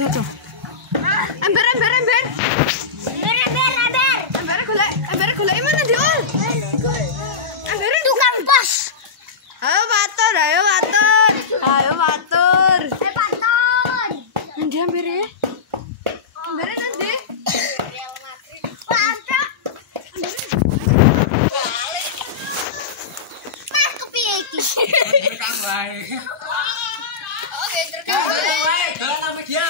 Tuh. Ember. Ember golek mana di ul? Ember tukang pos. Ayo batur. Nanti embere. Embere nanti. Mas kepiye iki? Tekan wae. Oke, tekan wae. Dalan nang video.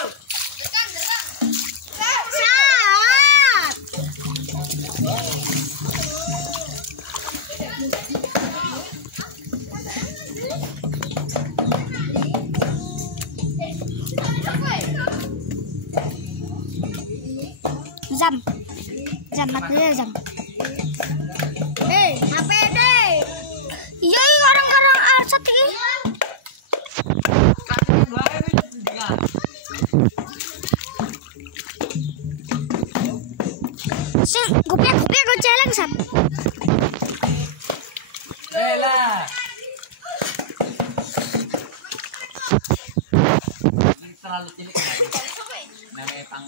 Jam matnya jam. Hei, HP deh. Iya, orang-orang arsat iki. Sing, gue celeng sap. Bela. Terlalu cilik. Namanya pang.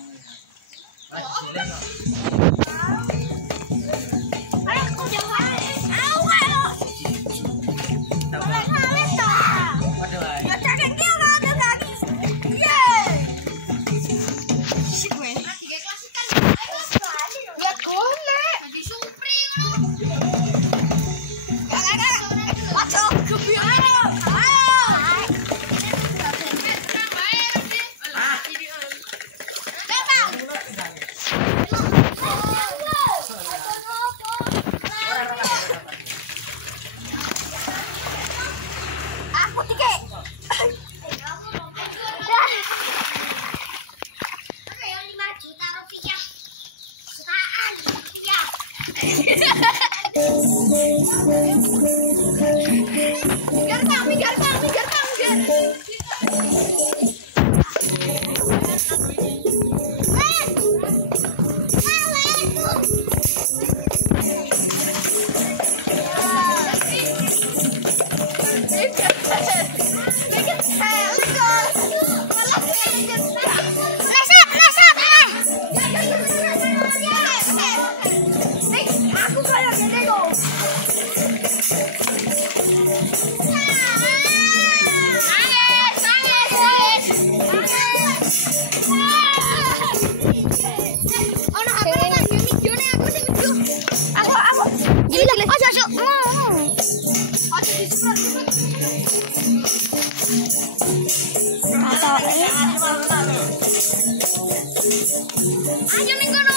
Ayo ning kono.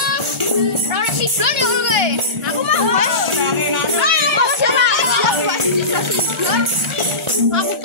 Ora sigon yo kowe. Aku mau wes. Aku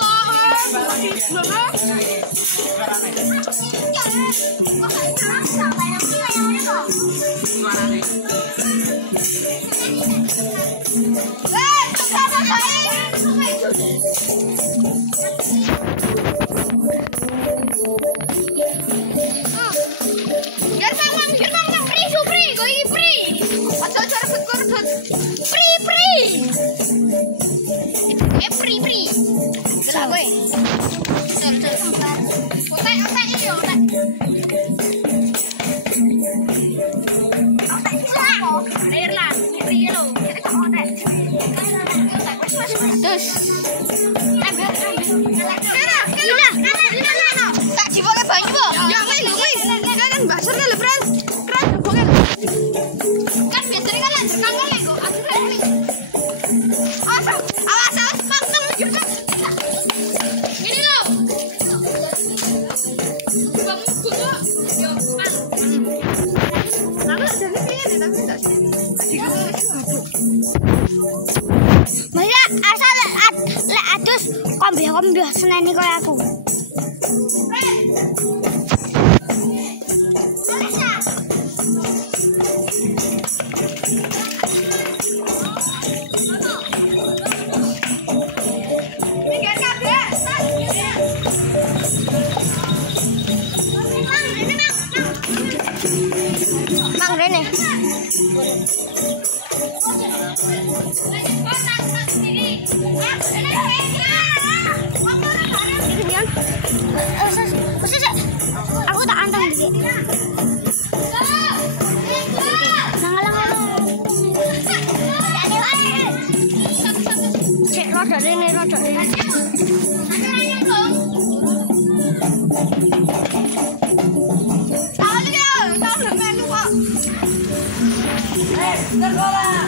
Kombi seneni koyo aku. Mang rene. Aku tak antang dulu. Cek roda rene. Sekolah.